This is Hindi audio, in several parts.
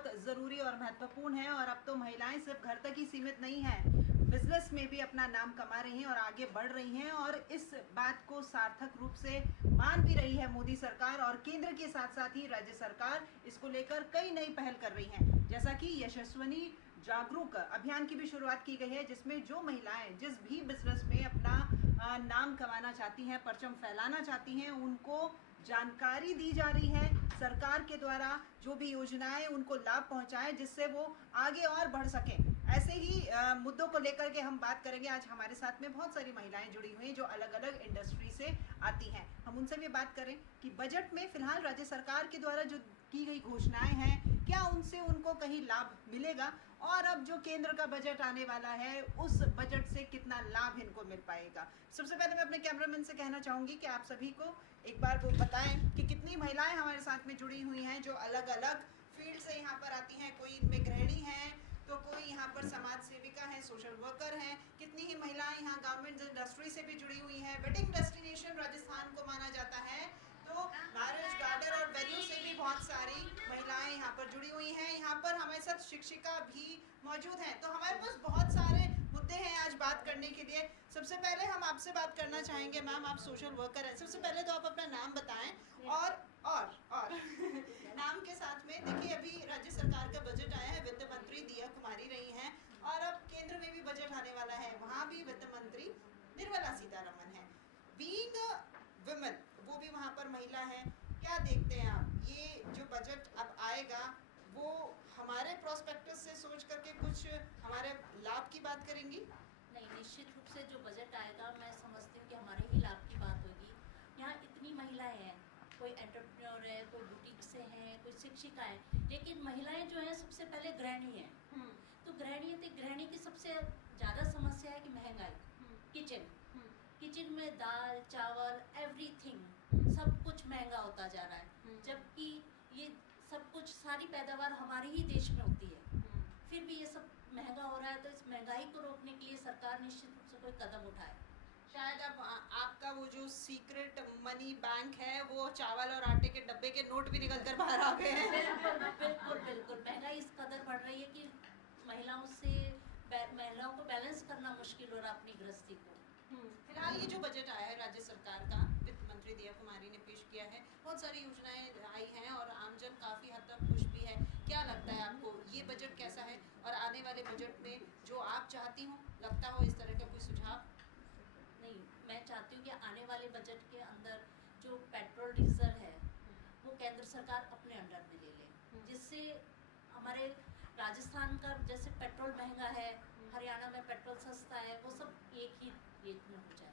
बहुत ज़रूरी और महत्वपूर्ण है। और अब तो महिलाएं सिर्फ घर तक ही सीमित नहीं हैं, बिजनेस में भी अपना नाम कमा रही हैं और आगे बढ़ रही हैं। और इस बात को सार्थक रूप से मान भी रही है मोदी सरकार, और केंद्र के साथ साथ ही राज्य सरकार इसको लेकर कई नई पहल कर रही हैं, जैसा कि यशस्विनी जागरूक अभियान की भी शुरुआत की गई है, जिसमें जो महिलाएं जिस भी बिजनेस में अपना नाम कमाना चाहती हैं, परचम फैलाना चाहती हैं, उनको जानकारी दी जा रही है सरकार के द्वारा। जो भी योजनाएं उनको लाभ पहुंचाएं, जिससे वो आगे और बढ़ सकें। ऐसे ही मुद्दों को लेकर के हम बात करेंगे। आज हमारे साथ में बहुत सारी महिलाएं जुड़ी हुई हैं जो अलग अलग इंडस्ट्री से आती हैं। हम उनसे भी बात करें कि बजट में फिलहाल राज्य सरकार के द्वारा जो की गई घोषणाएं हैं, क्या उनसे उनको कहीं लाभ मिलेगा, और अब जो केंद्र का बजट आने वाला है उस बजट से कितना लाभ इनको मिल पाएगा। सबसे पहले मैं अपने कैमरामैन से कहना चाहूंगी कि आप सभी को एक बार वो बताएं कि कितनी महिलाएं हमारे साथ में जुड़ी हुई हैं जो अलग अलग फील्ड से यहाँ पर आती हैं। कोई इनमें गृहिणी हैं, तो कोई यहाँ पर समाज सेविका है, सोशल वर्कर हैं। कितनी ही महिलाएं यहाँ गारमेंट्स इंडस्ट्री से भी जुड़ी हुई हैं। वेडिंग डेस्टिनेशन राजस्थान को माना जाता है, तो मैरिज गार्डन और वेन्यू से भी बहुत सारी महिलाएं यहाँ पर जुड़ी हुई हैं। यहाँ पर हमारे साथ शिक्षिका भी मौजूद हैं। तो हमारे पास बहुत सारे मुद्दे हैं आज बात करने के लिए। सबसे पहले हम आपसे बात करना चाहेंगे, मैम आप सोशल वर्कर हैं, सबसे पहले तो आप अपना नाम बताएं और नाम के साथ में देखिए अभी राज्य सरकार का बजट आया है, वित्त मंत्री दिया कुमारी रही हैं, और अब केंद्र में भी बजट आने वाला है, वहाँ भी वित्त मंत्री निर्मला सीतारमण है। बीइंग वुमेन, वो भी वहाँ पर महिला है, क्या देखते हैं आप ये जो बजट अब आएगा, वो हमारे प्रोस्पेक्टस से सोच करके कुछ हमारे लाभ की बात करेंगी? नहीं, निश्चित रूप से जो बजट आएगा मैं समझती हूँ कि हमारे ही लाभ की बात होगी। यहाँ इतनी महिलाएं हैं, कोई एंटरप्रेन्योर है, कोई बुटीक से हैं, कोई शिक्षिका है, लेकिन महिलाएं जो हैं सबसे पहले गृहिणी हैं। तो गृहिणी की सबसे ज़्यादा समस्या है कि महंगाई। किचन में दाल चावल एवरीथिंग सब कुछ महंगा होता जा रहा है, जबकि ये सब कुछ सारी पैदावार हमारे ही देश में होती है, फिर भी ये सब महंगा हो रहा है। तो इस महंगाई को रोकने के लिए सरकार निश्चित रूप से कोई कदम उठाए। शायद अब आपका वो जो सीक्रेट मनी बैंक है, वो चावल और आटे के डब्बे के नोट भी निकल कर बाहर आ गए हैं। बिल्कुल महंगाई इस कदर बढ़ रही है कि महिलाओं को बैलेंस करना मुश्किल हो रहा अपनी गृहस्थी को। फिलहाल ये जो बजट आया है राज्य सरकार का, वित्त मंत्री दिया कुमारी ने पेश किया है, बहुत सारी योजनाएं आई हैं और आमजन काफ़ी हद तक खुश भी है। क्या लगता है आपको ये बजट कैसा है, और आने वाले बजट में जो आप चाहती हो, लगता हो इस तरह का कोई सुझाव? नहीं, मैं चाहती हूँ कि आने वाले बजट के अंदर जो पेट्रोल डीजल है वो केंद्र सरकार अपने अंडर में ले ले, जिससे हमारे राजस्थान का जैसे पेट्रोल महंगा है, हरियाणा में पेट्रोल सस्ता है, वो सब एक ही रेट में हो जाए।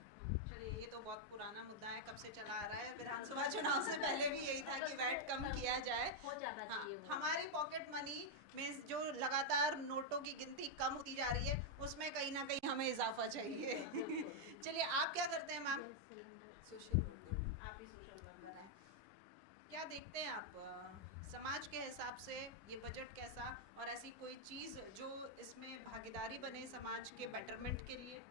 चलिए, ये तो बहुत पुराना मुद्दा है, कब से चला आ रहा है। विधानसभा चुनाव से पहले भी यही था कि वैट कम किया जाए, हो जाना चाहिए। हमारी पॉकेट मनी में जो लगातार नोटों की गिनती कम होती जा रही है, उसमें कहीं ना कहीं हमें इजाफा चाहिए। चलिए, आप क्या करते हैं मैम? Social worker. आप ही सोशल वर्कर हैं। क्या देखते हैं आप समाज के हिसाब से ये बजट कैसा, और ऐसी कोई चीज़ जो इसमें भागीदारी बने समाज के बेटरमेंट के लिए?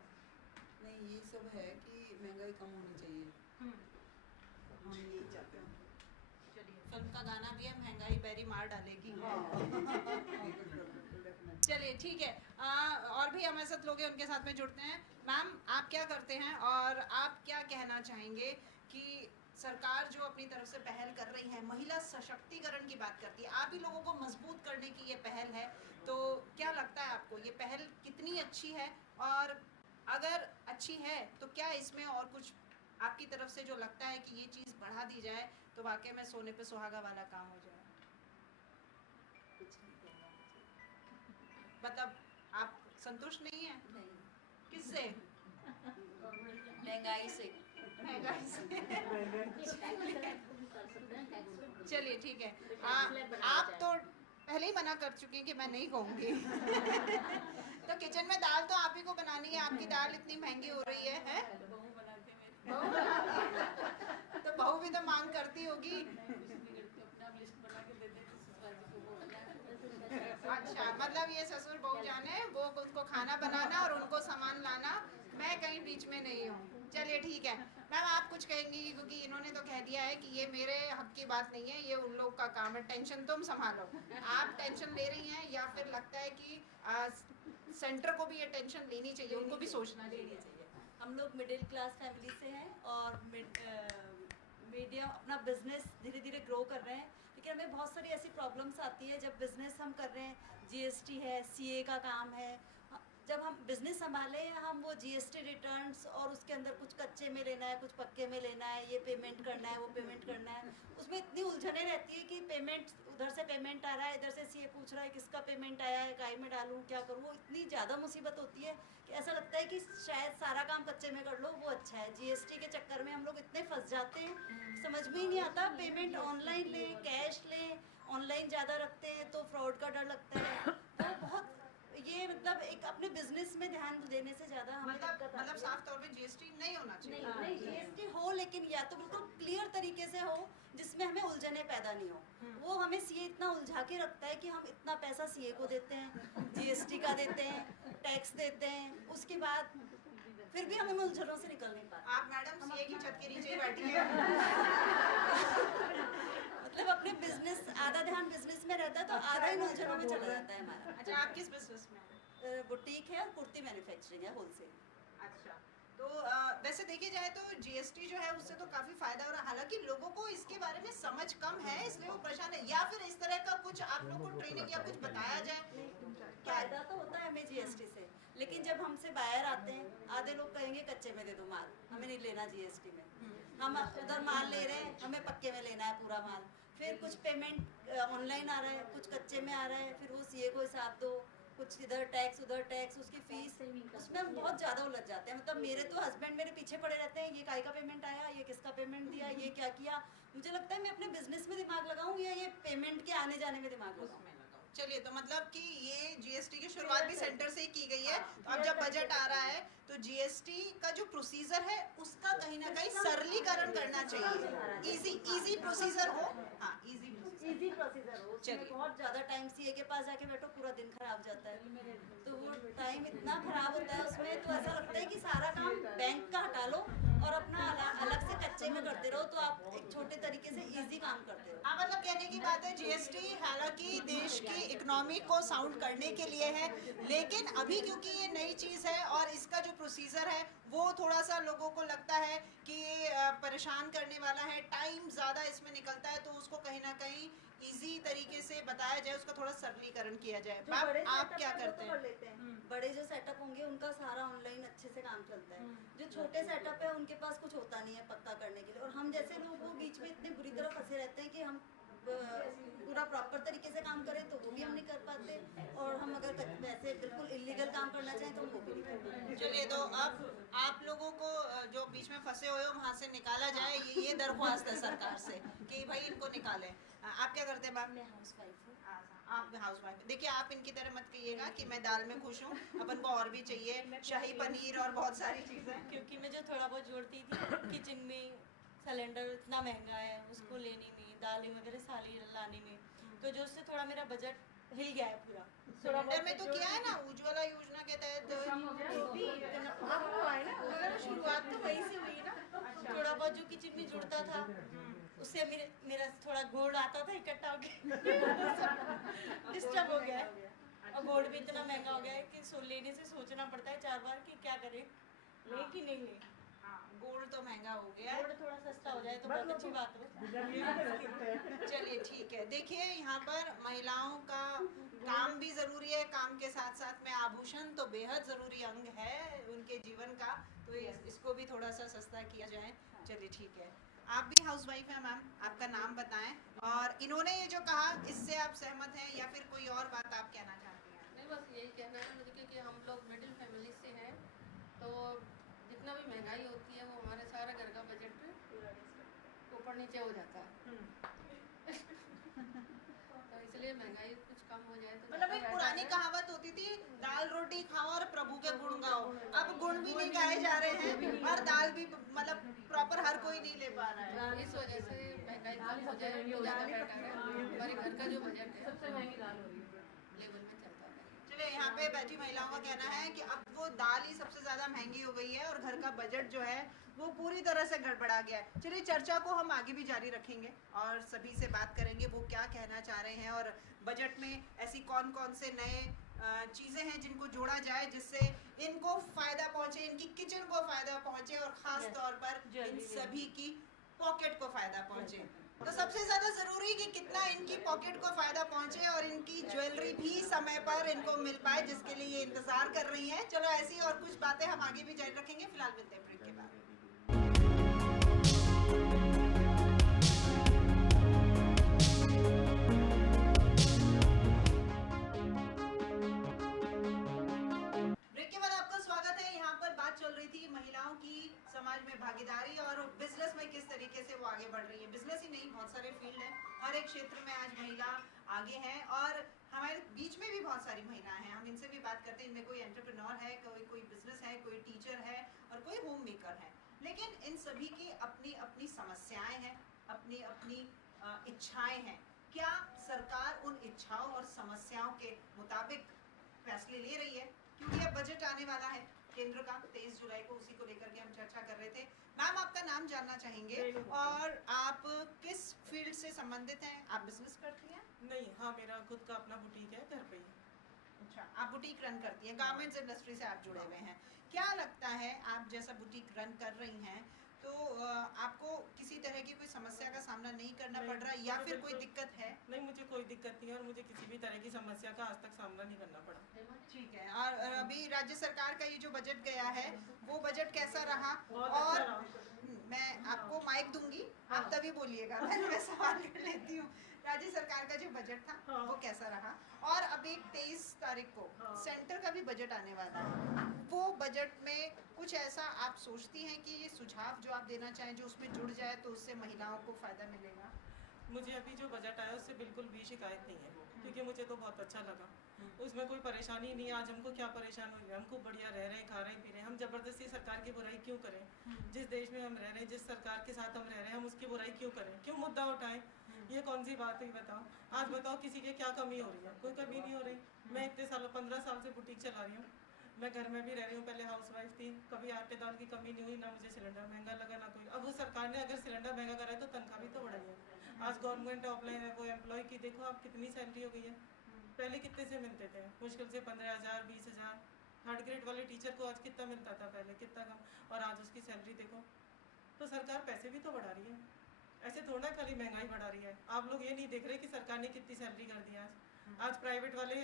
नहीं, ये सब है कि महंगाई कम होनी चाहिए, हम यही चाहते हैं। चलिए, फिल्म का गाना भी है, महंगाई बैरी मार डालेगी। चलिए ठीक है, और भी हमारे साथ लोग हैं, उनके साथ में जुड़ते हैं। मैम, आप क्या करते हैं और आप क्या कहना चाहेंगे कि सरकार जो अपनी तरफ से पहल कर रही है, महिला सशक्तिकरण की बात करती है, आप ही लोगों को मजबूत करने की ये पहल है, तो क्या लगता है आपको ये पहल कितनी अच्छी है, और अगर अच्छी है तो क्या इसमें और कुछ आपकी तरफ से जो लगता है कि ये चीज़ बढ़ा दी जाए तो वाकई में सोने पे सुहागा वाला काम हो जाए? कुछ नहीं कहना मुझे। मतलब आप संतुष्ट नहीं है? नहीं, किससे? महंगाई से। महंगाई से। चलिए ठीक है, आप तो पहले ही मना कर चुकी हैं कि मैं नहीं कहूँगी। तो किचन में दाल तो आप ही को बनानी है, आपकी दाल इतनी महंगी हो रही है? बहू बनाते हैं मेरी। बहू बनाती है। तो बहू भी तो मांग करती होगी। अपना लिस्ट बना के दे देती ससुराल को, वो बनाना। अच्छा, मतलब ये ससुर बहू जाने, वो उनको खाना बनाना और उनको सामान लाना, मैं कहीं बीच में नहीं हूँ। चलिए ठीक है मैम, आप कुछ कुछ कहेंगी, क्योंकि इन्होंने तो कह दिया है कि ये मेरे हक की बात नहीं है, ये उन लोग का काम है, टेंशन तुम संभालो। आप टेंशन ले रही हैं या फिर लगता है कि सेंटर को भी ये टेंशन लेनी चाहिए, उनको भी सोचना चाहिए? हम लोग मिडिल क्लास फैमिली से हैं और मीडियम अपना बिजनेस धीरे धीरे ग्रो कर रहे हैं, लेकिन हमें बहुत सारी ऐसी प्रॉब्लम्स आती है जब बिजनेस हम कर रहे हैं। जीएसटी है, सीए का काम है, जब हम बिजनेस संभाले हम वो जीएसटी रिटर्न्स और उसके अंदर कुछ कच्चे में लेना है, कुछ पक्के में लेना है, ये पेमेंट करना है, वो पेमेंट करना है, उसमें इतनी उलझने रहती है कि पेमेंट उधर से पेमेंट आ रहा है, इधर से सीए पूछ रहा है किसका पेमेंट आया है, काई में डालूं, क्या करूं, वो इतनी ज़्यादा मुसीबत होती है कि ऐसा लगता है कि शायद सारा काम कच्चे में कर लो वो अच्छा है। जीएसटी के चक्कर में हम लोग इतने फंस जाते हैं, समझ में ही नहीं आता। पेमेंट ऑनलाइन लें, कैश लें, ऑनलाइन ज़्यादा रखते हैं तो फ्रॉड का डर लगता है। तो बहुत ये मतलब एक अपने बिजनेस में ध्यान देने से ज़्यादा हमें मतलब साफ तौर पे जीएसटी नहीं होना चाहिए। नहीं, जीएसटी हो, लेकिन या तो बिल्कुल क्लियर तरीके से हो जिसमें हमें उलझने पैदा नहीं हो। वो हमें सीए इतना उलझा के रखता है कि हम इतना पैसा सीए को देते हैं, जीएसटी का देते हैं, टैक्स देते हैं, उसके बाद फिर भी हम उन उलझनों से निकल नहीं पाते। आप मैडम सीए की छत के नीचे ही बैठी हैं। मतलब अपने बिजनेस, आधा ध्यान बिजनेस में रहता है तो आधा इन उलझनों में चला जाता है हमारा। अच्छा, आप किस बिजनेस में हैं? बुटीक है और कुर्ती मैन्युफैक्चरिंग है, होलसेल। अच्छा, तो वैसे देखी जाए तो जीएसटी जो है उससे तो काफी फायदा हो रहा है, हालांकि लोगों को इसके बारे में समझ कम है इसलिए वो परेशान है, या फिर इस तरह का कुछ आप लोग को ट्रेनिंग या कुछ बताया जाए? फायदा तो होता है हमें जीएसटी से, लेकिन जब हमसे बायर आते हैं, आधे लोग कहेंगे कच्चे में दे दो माल, हमें नहीं लेना जीएसटी में, हम उधर माल ले रहे हैं, हमें पक्के में लेना है पूरा माल। फिर कुछ पेमेंट ऑनलाइन आ रहा है, कुछ कच्चे में आ रहा है, फिर वो सीए को हिसाब दो, कुछ इधर टैक्स उधर टैक्स, उसकी फीस, उसमें हम बहुत ज़्यादा उलझ जाते हैं। मतलब मेरे तो हस्बैंड मेरे पीछे पड़े रहते हैं, ये काय का पेमेंट आया, ये किसका पेमेंट दिया, ये क्या किया। मुझे लगता है मैं अपने बिजनेस में दिमाग लगाऊं या ये पेमेंट के आने जाने में दिमाग लगाऊं। चलिए, तो मतलब कि ये जीएसटी की शुरुआत भी सेंटर से ही की गई है, तो अब जब बजट आ रहा है तो जीएसटी का जो प्रोसीजर है उसका कहीं ना कहीं सरलीकरण करना चाहिए, इजी प्रोसीजर हो। हाँ, इजी प्रोसीजर हो। चलिए, बहुत ज़्यादा टाइम सीए के पास जाके बैठो, पूरा दिन खराब जाता है, तो वो टाइम इतना खराब होता है उसमें, तो ऐसा लगता है कि सारा काम बैंक का हटा लो और अपना अलग से कच्चे में करते रहो, तो आप एक छोटे तरीके से इजी काम करते हो। हाँ, मतलब कहने की बात है जीएसटी हालांकि देश की इकोनॉमी को साउंड करने के लिए है, लेकिन अभी क्योंकि ये नई चीज़ है और इसका जो प्रोसीजर है वो थोड़ा सा लोगों को लगता है कि ये परेशान करने वाला है, टाइम ज़्यादा इसमें निकलता है, तो उसको कहीं ना कहीं इजी तरीके से बताया जाए, उसका थोड़ा सरलीकरण किया जाए। आप क्या करते हैं? बड़े जो सेटअप होंगे उनका सारा ऑनलाइन अच्छे से काम चलता है, जो छोटे सेटअप है उनके पास कुछ होता नहीं है पक्का करने के लिए, और हम जैसे लोग वो बीच में इतने बुरी तरह फंसे रहते हैं कि हम पूरा प्रॉपर तरीके से काम करें तो वो भी हम नहीं कर पाते, और हम अगर वैसे बिल्कुल इलीगल काम करना चाहें तो वो भी नहीं कर पाते। चलिए, तो अब आप लोगों को जो बीच में फंसे हुए हो वहाँ से निकाला जाए, ये दरख्वास्त है सरकार से कि भाई इनको निकालें। आप क्या करते हैं मैम? मैं हाउस वाइफ हूँ। आप हाउस वाइफ। देखिए, आप इनकी तरह मत कहिएगा कि मैं दाल में खुश हूँ, अपन को और भी चाहिए, शाही पनीर और बहुत सारी चीज़ें। क्योंकि मैं जो थोड़ा बहुत जोड़ती थी किचन में, सिलेंडर इतना महंगा है उसको लेने में, दालें वगैरह सारी लाने में, तो जो उससे थोड़ा मेरा बजट हिल गया है पूरा। सिलेंडर में तो किया है ना उज्ज्वला योजना के तहत, शुरुआत तो वहीं से हुई ना, थोड़ा बहुत जो किचन में जुड़ता था उससे मेरा थोड़ा गोल्ड आता था इकट्ठा हो गया, डिस्टर्ब हो गया है, और गोल्ड भी इतना महंगा हो गया है कि लेने से सोचना पड़ता है 4 बार कि क्या करें, ले कि नहीं ले। गोल्ड तो महंगा हो गया है, गोल्ड थोड़ा सस्ता हो जाए तो बहुत अच्छी बात हो। चलिए ठीक है। देखिए, यहाँ पर महिलाओं का काम भी जरूरी है, काम के साथ साथ में आभूषण तो बेहद जरूरी अंग है उनके जीवन का, तो इसको भी थोड़ा सा सस्ता किया जाए। चलिए ठीक है। आप भी हाउसवाइफ हैं मैम, आपका नाम बताएं, और इन्होंने ये जो कहा इससे आप सहमत हैं या फिर कोई और बात आप कहना चाहती हैं? नहीं, बस यही कहना है मुझे कि हम लोग मिडिल फैमिली से हैं, तो जितना भी महंगाई होती है वो हमारे सारा घर का बजट ऊपर नीचे हो जाता है। तो इसलिए महंगाई कुछ कम हो जाए तो मतलब एक पुरानी कहावत होती थी, दाल रोटी खाओ और प्रभु के गुण गाओ। अब गुण भी नहीं गाए जा रहे हैं और दाल भी मतलब प्रॉपर हर कोई नहीं ले पा रहा है। इस वजह से महंगाई कम हो जाए तो ज़्यादा बेटर है। हमारे घर का जो बजट है सबसे महंगी दाल हो रही है, लेवल में चलता है। चलिए, यहाँ पे बैठी महिलाओं का कहना है कि अब वो तो दाल ही सबसे ज़्यादा महंगी हो गई है और घर का बजट जो है वो पूरी तरह से गड़बड़ा गया है। चलिए चर्चा को हम आगे भी जारी रखेंगे और सभी से बात करेंगे वो क्या कहना चाह रहे हैं और बजट में ऐसी कौन कौन से नए चीज़ें हैं जिनको जोड़ा जाए जिससे इनको फ़ायदा पहुँचे, इनकी किचन को फ़ायदा पहुँचे और ख़ास तौर पर इन सभी की पॉकेट को फ़ायदा पहुँचे। तो सबसे ज़्यादा ज़रूरी कि कितना इनकी पॉकेट को फ़ायदा पहुँचे और इनकी ज्वेलरी भी समय पर इनको मिल पाए, जिसके लिए ये इंतज़ार कर रही हैं। चलो ऐसी और कुछ बातें हम आगे भी जारी रखेंगे, फिलहाल मिलते हैं ब्रेक के बाद। ब्रेक के बाद आपका स्वागत है। यहाँ पर बात चल रही थी महिलाओं की समाज में भागीदारी और बिजनेस में किस तरीके से वो आगे बढ़ रही है। बिजनेस ही नहीं, बहुत सारे फील्ड हैं, हर एक क्षेत्र में आज महिला आगे हैं और हमारे बीच में भी बहुत सारी महिलाएं हैं। हम इनसे भी बात करते हैं, इनमें कोई एंटरप्रेन्योर है, कोई बिजनेस है, कोई टीचर है और कोई होम मेकर है। लेकिन इन सभी की अपनी अपनी समस्याएं हैं, अपनी अपनी इच्छाएं हैं। क्या सरकार उन इच्छाओं और समस्याओं के मुताबिक फैसले ले रही है? क्योंकि अब बजट आने वाला है केंद्र का 23 जुलाई को, उसी को लेकर के हम चर्चा कर रहे थे। मैम, आपका नाम जानना चाहेंगे और आप किस फील्ड से संबंधित हैं? आप बिजनेस करती हैं? नहीं, हाँ, मेरा खुद का अपना बुटीक है घर पे ही। अच्छा, आप बुटीक रन करती हैं, गारमेंट्स इंडस्ट्री से आप जुड़े हुए हैं। क्या लगता है, आप जैसा बुटीक रन कर रही हैं तो आपको किसी तरह की कोई समस्या का सामना नहीं करना पड़ रहा या फिर कोई दिक्कत है? नहीं, मुझे कोई दिक्कत नहीं है और मुझे किसी भी तरह की समस्या का आज तक सामना नहीं करना पड़ा। ठीक है। और अभी राज्य सरकार का ये जो बजट गया है वो बजट कैसा रहा? बहुत और अच्छा रहा। मैं आपको माइक दूंगी, आप तभी बोलिएगा, मैं सवाल कर लेती हूँ। राज्य सरकार का जो बजट था वो कैसा रहा? और अभी 23 तारीख को सेंटर का भी बजट आने वाला है, वो बजट में कुछ ऐसा आप सोचती हैं कि ये सुझाव जो आप देना चाहें जो उसमें जुड़ जाए तो उससे महिलाओं को फ़ायदा मिलेगा? मुझे अभी जो बजट आया उससे बिल्कुल भी शिकायत नहीं है, क्योंकि मुझे तो बहुत अच्छा लगा। उसमें कोई परेशानी नहीं है। आज हमको क्या परेशान हुई है, हमको बढ़िया रह रहे हैं, खा रहे हैं, पी रहे हैं। हम ज़बरदस्ती सरकार की बुराई क्यों करें? जिस देश में हम रह रहे हैं, जिस सरकार के साथ हम रह रहे हैं, हम उसकी बुराई क्यों करें? क्यों मुद्दा उठाएं? ये कौन सी बात हुई बताओ? आज बताओ किसी के क्या कमी हो रही है? कोई कमी नहीं हो रही। मैं इतने सालों 15 साल से बुटीक चला रही हूँ। मैं घर में भी रह रही हूँ, पहले हाउसवाइफ थी, कभी आटे दाल की कमी नहीं हुई, ना मुझे सिलेंडर महंगा लगा ना कोई। अब वो सरकार ने अगर सिलेंडर महंगा करा है तो तनख्वाह भी तो बढ़ाई है। आज गवर्नमेंट ऑफलाइन है, वो एम्प्लॉय की देखो आप कितनी सैलरी हो गई है। पहले कितने से मिलते थे? मुश्किल से 15,000 20,000। थर्ड ग्रेड वाले टीचर को आज कितना मिलता था पहले, कितना कम, और आज उसकी सैलरी देखो। तो सरकार पैसे भी तो बढ़ा रही है, ऐसे थोड़ा खाली महंगाई बढ़ा रही है। आप लोग ये नहीं देख रहे कि सरकार ने कितनी सैलरी कर दी है। आज प्राइवेट वाले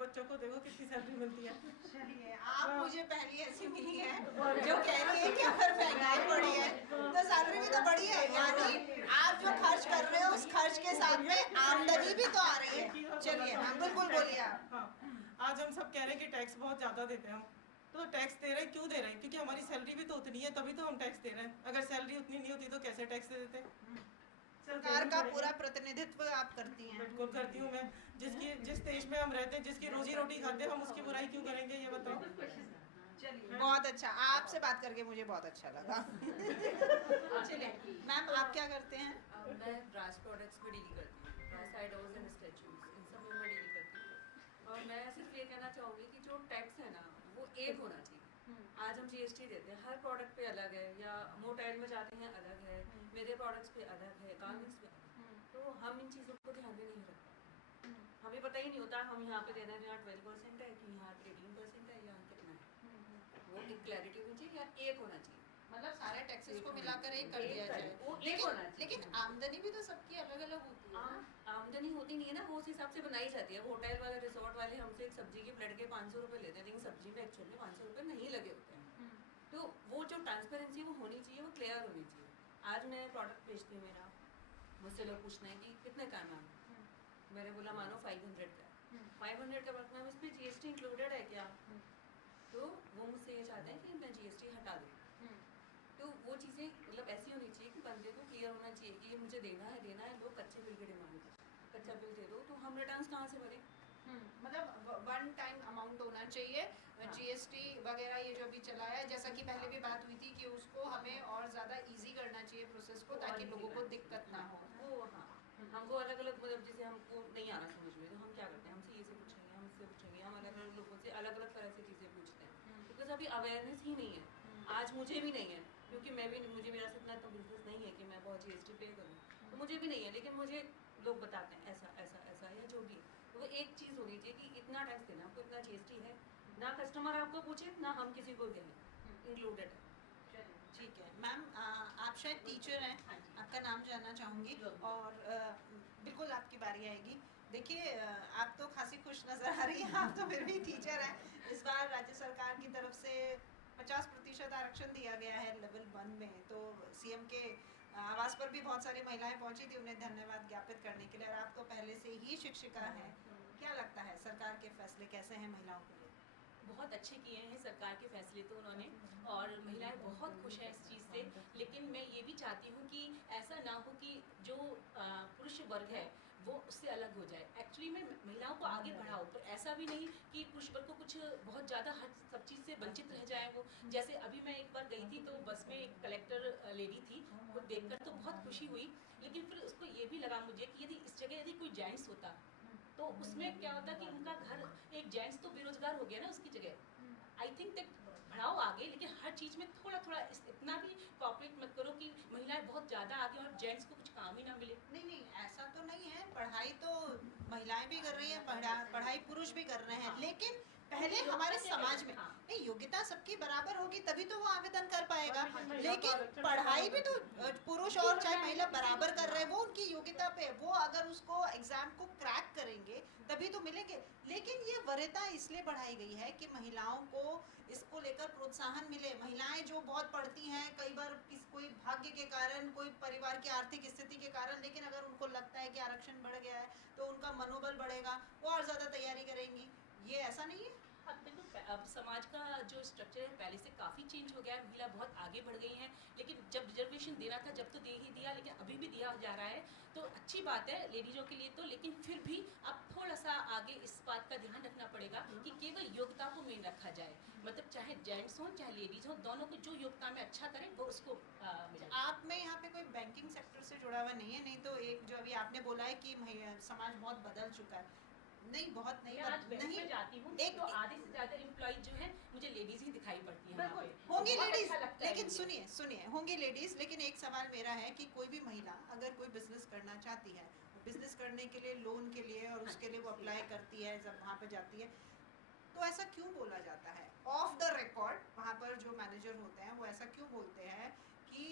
बच्चों को देखो कितनी सैलरी मिलती है। चलिए, आप मुझे पहली ऐसी मिली है जो कह रही है कि अगर महंगाई बढ़ी है तो सैलरी भी तो बढ़ी है, यानी आप जो खर्च कर रहे हो उस खर्च के साथ में आमदनी भी तो आ रही है। चलिए, हम बिल्कुल बोलिए आप। हाँ, आज हम सब कह रहे हैं कि टैक्स बहुत ज़्यादा देते हैं हम, तो टैक्स दे रहे हैं, क्यों दे रहे हैं? क्योंकि हमारी सैलरी भी तो उतनी है, तभी तो हम टैक्स दे रहे हैं। अगर सैलरी उतनी नहीं होती तो कैसे टैक्स दे देते? सरकार का पूरा प्रतिनिधित्व आप करती हैं। बिल्कुल करती हूँ मैं। जिस देश में हम रहते हैं, जिसकी रोजी रोटी खाते हैं, हम उसकी बुराई क्यों करेंगे? ये बताओ। चलिए, बहुत अच्छा, आपसे बात करके मुझे बहुत अच्छा लगा। चलिए मैम, आप क्या करते हैं? मैं ब्रास प्रोडक्ट्स में डील करती हूँ, ब्रास आइडल्स एंड स्टैचूज, इन सब में मैं डील करती हूँ। और मैं सिर्फ ये कहना चाहूँगी कि जो टैक्स है ना वो एक होना चाहिए। आज हम जीएसटी देते हैं, हर प्रोडक्ट पे अलग है, या मोटाइल में जाते हैं अलग है, मेरे प्रोडक्ट्स पे अलग है, गारमेंट्स पे अलग है। तो हम इन चीज़ों को ध्यान में नहीं रखते, हमें पता ही नहीं होता हम यहाँ पे देना है, यहाँ 12% है कि यहाँ 18% है, यहाँ कितना है। वो एक क्लैरिटी होनी चाहिए, या एक होना चाहिए। मतलब सारे टैक्सेस को मिलाकर एक कर दिया जाए। वो एक होना चाहिए। लेकिन आमदनी भी तो सबकी अलग अलग होती है ना? आमदनी होती नहीं है ना, वो उस हिसाब से बनाई जाती है। होटल वाले, रिसोर्ट वाले हमसे एक सब्जी की प्लेट के 500 रुपये लेते हैं, लेकिन सब्जी में एक्चुअल में 500 रुपये नहीं लगे होते हैं। तो वो जो ट्रांसपेरेंसी वो होनी चाहिए, वो क्लियर होनी चाहिए। आज मैं प्रोडक्ट बेचती हूँ, मेरा मुझसे लोग पूछते हैं कि कितने का है मैम, मैंने बोला मानो 500 का है। 500 का मतलब मैम इसमें GST इंक्लूडेड है क्या? तो वो मुझसे ये चाहते हैं कि मैं GST हटा दूँ। तो वो चीज़ें मतलब ऐसी होनी चाहिए कि बंदे को क्लियर होना चाहिए कि ये मुझे देना है, लोग कच्चे बिल की डिमांड कर, कच्चा बिल दे दो, तो हम रिटर्न्स कहाँ से भरें? मतलब वन टाइम अमाउंट होना चाहिए। GST वगैरह ये जो अभी चला है, जैसा कि पहले भी बात हुई थी कि उसको हमें और ज़्यादा इजी करना चाहिए प्रोसेस को, ताकि लोगों को दिक्कत ना हो। वो हाँ, हमको अलग अलग मतलब जैसे हमको नहीं आ रहा समझ में, तो हम क्या करते हैं, हमसे ये से पूछेंगे, हमसे पूछेंगे, हम अलग अलग लोगों से अलग अलग तरह से चीज़ें पूछते हैं, बिकॉज का भी अवेयरनेस ही नहीं है। आज मुझे भी नहीं है, क्योंकि मुझे मेरा इतना तो बिजनेस नहीं है कि मैं बहुत GST पे करूँ, तो मुझे भी नहीं है। लेकिन मुझे लोग बताते हैं ऐसा ऐसा ऐसा या जो भी, तो वो एक चीज़ होनी चाहिए कि इतना टैक्स देना, आपको इतना GST है, ना कस्टमर आपको पूछे ना हम किसी को कहें, इंक्लूडेड है। ठीक है मैम, आप शायद टीचर हैं, हाँ जी। आपका नाम जानना चाहूँगी और बिल्कुल आपकी बारी आएगी। देखिए आप तो खासी खुश नज़र आ रही हैं, आप तो फिर भी टीचर हैं। इस बार राज्य सरकार की तरफ से 50% आरक्षण दिया गया है लेवल 1 में, तो CM के आवास पर भी बहुत सारी महिलाएं पहुंची थी उन्हें धन्यवाद ज्ञापित करने के लिए, और आप तो पहले से ही शिक्षिका हैं। क्या लगता है सरकार के फैसले कैसे हैं महिलाओं के लिए? बहुत अच्छे किए हैं सरकार के फैसले तो उन्होंने, और महिलाएं बहुत खुश हैं इस चीज़ से। लेकिन मैं ये भी चाहती हूँ कि ऐसा ना हो कि जो पुरुष वर्ग है वो उससे अलग हो जाए। एक्चुअली में महिलाओं को आगे बढ़ाओ, पर ऐसा भी नहीं कि पुरुष वर्ग को कुछ बहुत ज़्यादा हर सब चीज़ से वंचित रह जाए वो। जैसे अभी मैं एक बार गई थी तो बस में एक कलेक्टर लेडी थी, वो देखकर तो बहुत खुशी हुई, लेकिन फिर उसको ये भी लगा मुझे कि यदि इस जगह यदि कोई जेंट्स होता तो उसमें क्या होता कि उनका घर, एक जेंट्स तो बेरोजगार हो गया ना उसकी जगह। आई थिंक दैट बढ़ाओ आगे, लेकिन हर चीज़ में थोड़ा थोड़ा इतना भी कॉपरेट मत करो कि महिलाएं बहुत ज़्यादा आगे और जेंट्स को कुछ काम ही ना मिले। नहीं नहीं, ऐसा तो नहीं है, पढ़ाई तो महिलाएं भी कर रही हैं, पढ़ाई पुरुष भी कर रहे हैं, लेकिन पहले हमारे समाज में नहीं, योग्यता सबकी बराबर होगी तभी तो वो आवेदन कर पाएगा। लेकिन पढ़ाई भी तो पुरुष और चाहे महिला बराबर कर रहे हैं, वो उनकी योग्यता पे, वो अगर उसको एग्जाम को क्रैक करेंगे तभी तो मिलेंगे। लेकिन ये वरीयता इसलिए बढ़ाई गई है कि महिलाओं को इसको लेकर प्रोत्साहन मिले। महिलाएं जो बहुत पढ़ती हैं, कई बार कोई भाग्य के कारण, कोई परिवार की आर्थिक स्थिति के कारण, लेकिन अगर उनको लगता है कि आरक्षण बढ़ गया है तो उनका मनोबल बढ़ेगा, वो और ज़्यादा तैयारी करेंगी। ये ऐसा नहीं है? अब देखो, अब समाज का जो स्ट्रक्चर है पहले से काफ़ी चेंज हो गया है, महिला बहुत आगे बढ़ गई हैं। लेकिन जब रिजर्वेशन देना था जब तो दे ही दिया, लेकिन अभी भी दिया जा रहा है, तो अच्छी बात है लेडीज़ों के लिए तो। लेकिन फिर भी अब थोड़ा सा आगे इस बात का ध्यान रखना पड़ेगा कि केवल योग्यता को मेन रखा जाए, मतलब चाहे जेंट्स हों चाहे लेडीज़ हों, दोनों को जो योग्यता में अच्छा करें वो उसको मिले। आप में यहाँ पे कोई बैंकिंग सेक्टर से जुड़ा हुआ नहीं है? नहीं तो एक जो अभी आपने बोला है कि समाज बहुत बदल चुका है, नहीं बहुत नहीं, मैं आज बैंक नहीं में जाती हूँ एक तो आधे से ज़्यादा एम्प्लॉय जो है मुझे लेडीज़ ही दिखाई पड़ती है। बिल्कुल वहाँ पे होंगी बहुत लेडीज, अच्छा लगता है लेकिन मुझे। सुनिए सुनिए, होंगी लेडीज, लेकिन एक सवाल मेरा है कि कोई भी महिला अगर कोई बिजनेस करना चाहती है, बिजनेस करने के लिए लोन के लिए और उसके लिए वो अप्लाई करती है, जब वहाँ पे जाती है तो ऐसा क्यों बोला जाता है ऑफ द रिकॉर्ड? वहाँ पर जो मैनेजर होते हैं वो ऐसा क्यों बोलते हैं कि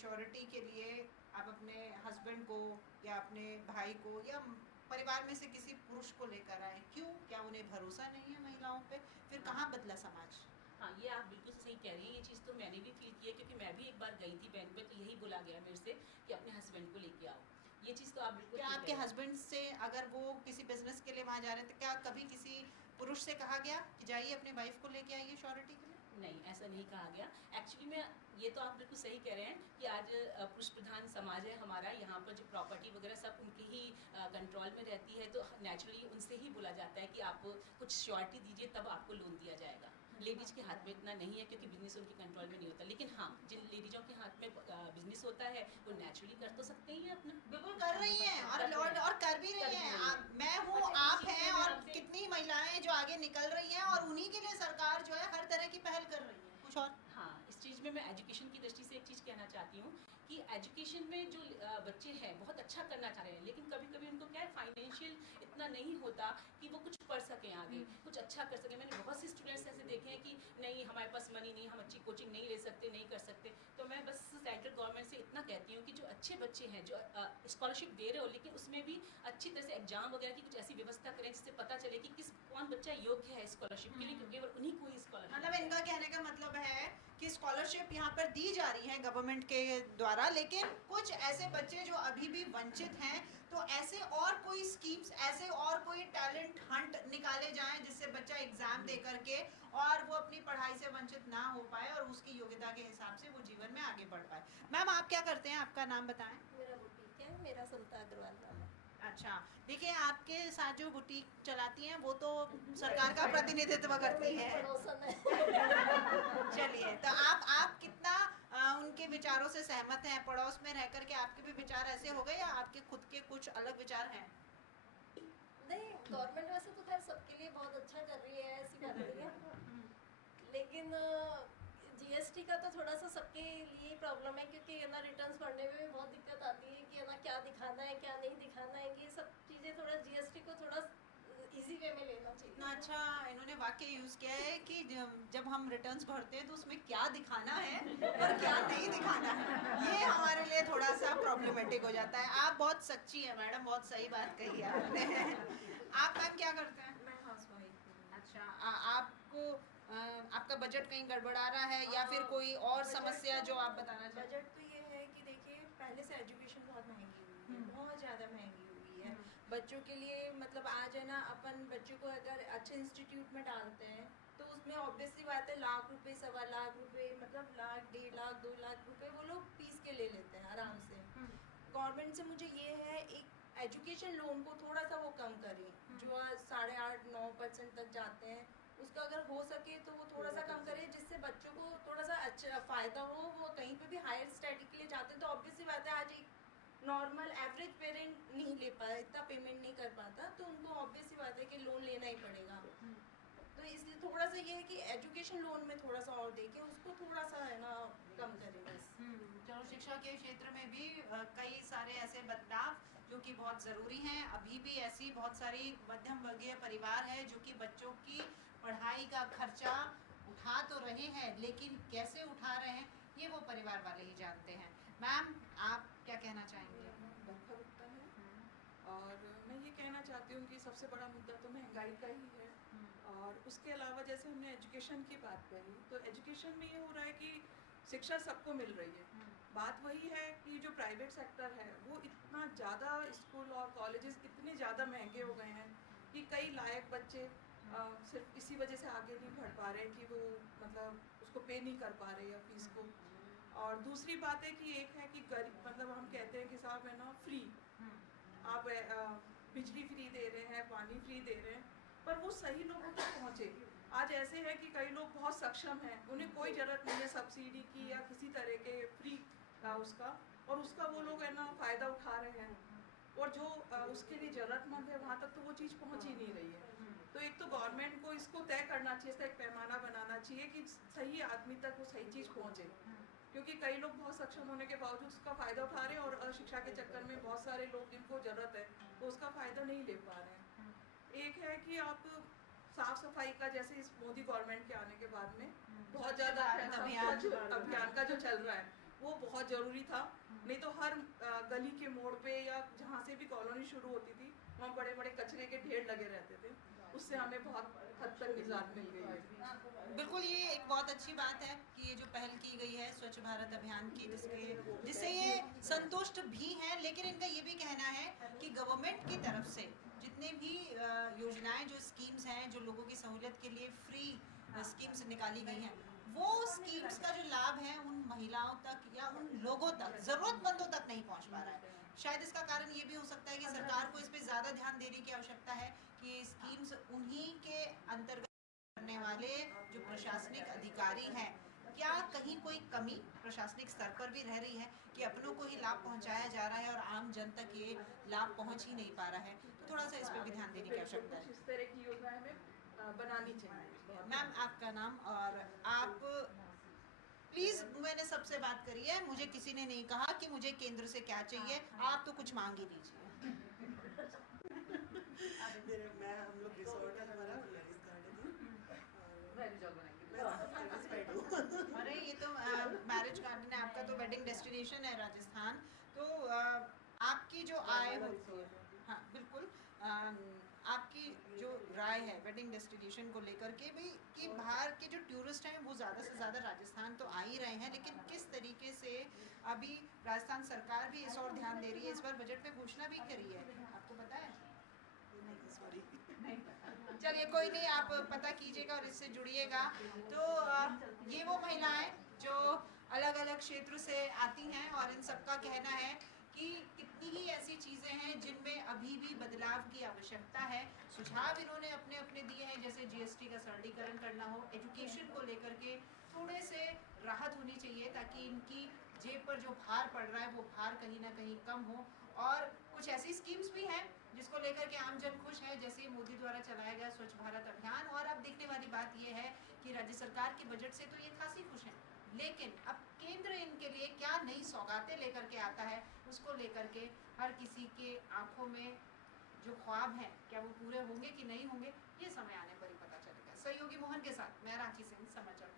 श्योरिटी के लिए आप अपने हस्बैंड को या अपने भाई को या परिवार में से किसी पुरुष को लेकर आए? क्यों? क्या उन्हें भरोसा नहीं है महिलाओं पे? फिर कहाँ बदला समाज? हाँ, ये आप बिल्कुल सही कह रही हैं। ये चीज़ तो मैंने भी फील की है, क्योंकि मैं भी एक बार गई थी बैंक में तो यही बोला गया मेरे से कि अपने हस्बैंड को लेके आओ। ये चीज़ तो आप बिल्कुल क्या ठीक आपके कह रहे हैं। हस्बैंड से अगर वो किसी बिजनेस के लिए वहाँ जा रहे थे, क्या कभी किसी पुरुष से कहा गया कि जाइए अपने वाइफ को लेके आइए श्योरिटी के लिए? नहीं, ऐसा नहीं कहा गया। एक्चुअली में ये तो आप बिल्कुल सही कह रहे हैं कि आज पुरुष प्रधान समाज है हमारा, यहाँ पर जो प्रॉपर्टी वगैरह सब उनकी ही कंट्रोल में रहती है, तो नेचुरली उनसे ही बोला जाता है कि आप कुछ श्योरिटी दीजिए तब आपको लोन दिया जाएगा। लेडीज़ के हाथ में इतना नहीं है क्योंकि बिजनेस उनके कंट्रोल में नहीं होता। लेकिन हाँ, जिन लेडीज़ों के हाथ में बिजनेस होता है वो नेचुरली कर तो सकते ही हैं अपना। बिल्कुल कर रही हैं और कर भी रही हैं। मैं हूँ, आप हैं, और कितनी महिलाएं जो आगे निकल रही हैं, और उन्हीं के लिए सरकार जो है हर तरह की पहल कर रही है। कुछ और? हाँ, इस चीज़ में मैं एजुकेशन की दृष्टि से एक चीज़ कहना चाहती हूँ कि एजुकेशन में जो बच्चे हैं बहुत अच्छा करना चाह रहे हैं, लेकिन कभी कभी उनको क्या है, फाइनेंशियल इतना नहीं होता कि वो कुछ पढ़ सकें आगे, कुछ अच्छा कर सकें। मैंने बहुत से स्टूडेंट्स ऐसे देखे हैं कि नहीं हमारे पास मनी नहीं, हम अच्छी कोचिंग नहीं ले सकते, नहीं कर सकते। तो मैं बस सेंट्रल गवर्नमेंट से इतना कहती हूँ कि जो अच्छे बच्चे हैं जो स्कॉलरशिप दे रहे हो, लेकिन उसमें भी अच्छी तरह से एग्जाम वगैरह की कुछ ऐसी व्यवस्था करें जिससे पता चले कि कौन बच्चा योग्य है स्कॉलरशिप के लिए, क्योंकि केवल उन्हीं को ही स्कॉलरशिप। मतलब इनका कहने का मतलब है कि स्कॉलरशिप यहाँ पर दी जा रही है गवर्नमेंट के द्वारा, लेकिन कुछ ऐसे बच्चे जो अभी भी वंचित हैं, तो ऐसे और कोई स्कीम्स, ऐसे और कोई टैलेंट हंट निकाले जाएं जिससे बच्चा एग्जाम दे करके और वो अपनी पढ़ाई से वंचित ना हो पाए और उसकी योग्यता के हिसाब से वो जीवन में आगे बढ़ पाए। मैम आप क्या करते हैं, आपका नाम बताएं? मेरा बुटीक है, मेरा संता अग्रवाल नाम है। अच्छा, देखिए आपके साथ जो बुटीक चलाती हैं वो तो सरकार का प्रतिनिधित्व करती है। पड़ोसन है। चलिए, तो आप कितना उनके विचारों से सहमत हैं? पड़ोस में रह करके आपके भी विचार ऐसे हो गए या आपके खुद के कुछ अलग विचार हैं? नहीं, गवर्नमेंट वैसे तो खैर सबके लिए बहुत अच्छा कर रही है, ऐसी बात नहीं है। लेकिन जीएसटी का तो थोड़ा सा सबके लिए प्रॉब्लम है, क्योंकि है ना रिटर्न्स भरने में भी बहुत दिक्कत आती है कि है ना क्या दिखाना है क्या नहीं दिखाना है। ये सब चीज़ें थोड़ा जीएसटी को थोड़ा इजी वे में लेना चाहिए। इतना अच्छा इन्होंने वाक्य यूज किया है कि जब हम रिटर्न्स भरते हैं तो उसमें क्या दिखाना है और क्या नहीं दिखाना है, ये हमारे लिए थोड़ा सा प्रॉब्लमेटिक हो जाता है। आप बहुत सच्ची है मैडम, बहुत सही बात कही है आपने। आप मैम क्या करते हैं? मैं हाउसवाइफ हूँ। अच्छा, आपको आपका बजट कहीं गड़बड़ा रहा है या फिर कोई और समस्या जो आप बताना चाहते हैं? बजट तो ये है कि देखिए पहले से एजुकेशन बहुत महंगी हुई है, बहुत ज़्यादा महंगी हुई है बच्चों के लिए। मतलब आज है ना अपन बच्चों को अगर अच्छे इंस्टीट्यूट में डालते हैं तो उसमें ऑब्वियसली बात है लाख रुपए, 1.25 लाख रुपए, मतलब लाख, 1.5 लाख, 2 लाख रुपए वो लोग फीस के ले लेते हैं आराम से। गवर्नमेंट से मुझे ये है एक एजुकेशन लोन को थोड़ा सा वो कम करें, जो आज 8.5-9% तक जाते हैं, उसका अगर हो सके तो वो थोड़ा सा कम करें, जिससे बच्चों को थोड़ा सा अच्छा फ़ायदा हो। वो कहीं पे भी हायर स्टडी के लिए जाते हैं तो ऑब्वियसली बात है आज एक नॉर्मल एवरेज पेरेंट नहीं ले पाता, इतना पेमेंट नहीं कर पाता, तो उनको ऑब्वियसली बात है कि लोन लेना ही पड़ेगा। तो इसलिए थोड़ा सा ये है कि एजुकेशन लोन में थोड़ा सा और देके उसको थोड़ा सा है ना कम करें बस। चलो, शिक्षा के क्षेत्र में भी कई सारे ऐसे बदलाव जो कि बहुत ज़रूरी हैं। अभी भी ऐसी बहुत सारी मध्यम वर्गीय परिवार है जो कि बच्चों की पढ़ाई का खर्चा उठा तो रहे हैं, लेकिन कैसे उठा रहे हैं ये वो परिवार वाले ही जानते हैं। मैम, आप क्या कहना चाहेंगे? डॉक्टर गुप्ता है और मैं ये कहना चाहती हूँ कि सबसे बड़ा मुद्दा तो महंगाई का ही है। और उसके अलावा जैसे हमने एजुकेशन की बात करी तो एजुकेशन में ये हो रहा है कि शिक्षा सबको मिल रही है। बात वही है कि जो प्राइवेट सेक्टर है वो इतना ज़्यादा, स्कूल और कॉलेजेस इतने ज़्यादा महंगे हो गए हैं कि कई लायक बच्चे सिर्फ इसी वजह से आगे नहीं बढ़ पा रहे कि वो मतलब उसको पे नहीं कर पा रहे या फीस को। और दूसरी बात है कि एक है कि गरीब, मतलब हम कहते हैं कि साहब है ना फ्री, आप बिजली फ्री दे रहे हैं, पानी फ्री दे रहे हैं, पर वो सही लोगों तक पहुँचे। आज ऐसे है कि कई लोग बहुत सक्षम हैं, उन्हें कोई ज़रूरत नहीं है सब्सिडी की या किसी तरह के फ्री उसका, और उसका वो लोग है ना फ़ायदा उठा रहे हैं, और जो उसके लिए ज़रूरतमंद है वहाँ तक तो वो चीज़ पहुँच ही नहीं रही है। तो एक तो गवर्नमेंट को इसको तय करना चाहिए, इसका एक पैमाना बनाना चाहिए कि सही आदमी तक वो सही चीज़ पहुँचे, क्योंकि कई लोग बहुत सक्षम होने के बावजूद उसका फ़ायदा उठा रहे हैं और अशिक्षा के चक्कर में बहुत सारे लोग जिनको ज़रूरत है वो उसका फ़ायदा नहीं ले पा रहे हैं। एक है कि आप साफ सफाई का, जैसे इस मोदी गवर्नमेंट के आने के बाद में बहुत ज़्यादा अभियान का जो चल रहा है वो बहुत ज़रूरी था। नहीं तो हर गली के मोड़ पे या जहाँ से भी कॉलोनी शुरू होती थी वहाँ बड़े बड़े कचरे के ढेर लगे रहते थे, उससे हमें बहुत हद तक निजात मिल गई है। बिल्कुल, ये एक बहुत अच्छी बात है कि ये जो पहल की गई है स्वच्छ भारत अभियान की, जिससे ये संतुष्ट भी हैं, लेकिन इनका ये भी कहना है कि गवर्नमेंट की तरफ से जितने भी योजनाएं, जो स्कीम्स हैं, जो लोगों की सहूलियत के लिए फ्री स्कीम्स निकाली गई हैं, वो स्कीम्स का जो लाभ है उन महिलाओं तक या उन लोगों तक, ज़रूरतमंदों तक नहीं पहुंच पा रहा है। शायद इसका कारण ये भी हो सकता है कि सरकार को इस पर ज़्यादा ध्यान देने की आवश्यकता है कि स्कीम्स उन्हीं के अंतर्गत करने वाले जो प्रशासनिक अधिकारी हैं, क्या कहीं कोई कमी प्रशासनिक स्तर पर भी रह रही है कि अपनों को ही लाभ पहुंचाया जा रहा है और आम जन तक ये लाभ पहुंच ही नहीं पा रहा है? तो थोड़ा सा इस पर भी ध्यान देने की आवश्यकता है। इस तरह की योजना हमें बनानी चाहिए। मैम, आपका नाम और आप प्लीज, मैंने सबसे बात करी है, मुझे किसी ने नहीं कहा कि मुझे केंद्र से क्या चाहिए, आप तो कुछ मांग ही दीजिए। मैं हम लोग रिसोर्ट है हमारा, मैरिज गार्डन है। अरे ये तो मैरिज गार्डन है आपका, तो वेडिंग डेस्टिनेशन है राजस्थान। तो आपकी जो आय होती है, हाँ बिल्कुल, आपकी जो राय है वेडिंग डेस्टिनेशन को लेकर के भी कि बाहर के जो टूरिस्ट हैं वो ज़्यादा से ज़्यादा राजस्थान तो आ ही रहे हैं, लेकिन किस तरीके से अभी राजस्थान सरकार भी इस और ध्यान दे रही है, इस बार बजट में घोषणा भी करी है, आपको पता है? सॉरी, चलिए कोई नहीं, आप पता कीजिएगा और इससे जुड़िएगा। तो ये वो महिलाएं जो अलग अलग क्षेत्र से आती हैं और इन सबका कहना है कि कितनी ही ऐसी चीज़ें हैं जिनमें अभी भी बदलाव की आवश्यकता है। सुझाव इन्होंने अपने अपने दिए हैं, जैसे जीएसटी का सरलीकरण करना हो, एजुकेशन को लेकर के थोड़े से राहत होनी चाहिए ताकि इनकी जेब पर जो भार पड़ रहा है वो भार कहीं ना कहीं कम हो। और कुछ ऐसी स्कीम्स भी हैं जिसको लेकर के आम जन खुश है, जैसे मोदी द्वारा चलाया गया स्वच्छ भारत अभियान। और अब देखने वाली बात यह है कि राज्य सरकार के बजट से तो ये खासी खुश हैं, लेकिन अब केंद्र इनके लिए क्या नई सौगातें लेकर के आता है, उसको लेकर के हर किसी के आंखों में जो ख्वाब हैं क्या वो पूरे होंगे कि नहीं होंगे, ये समय आने पर ही पता चलेगा। सहयोगी मोहन के साथ मैं रांची सिंह, समाचार।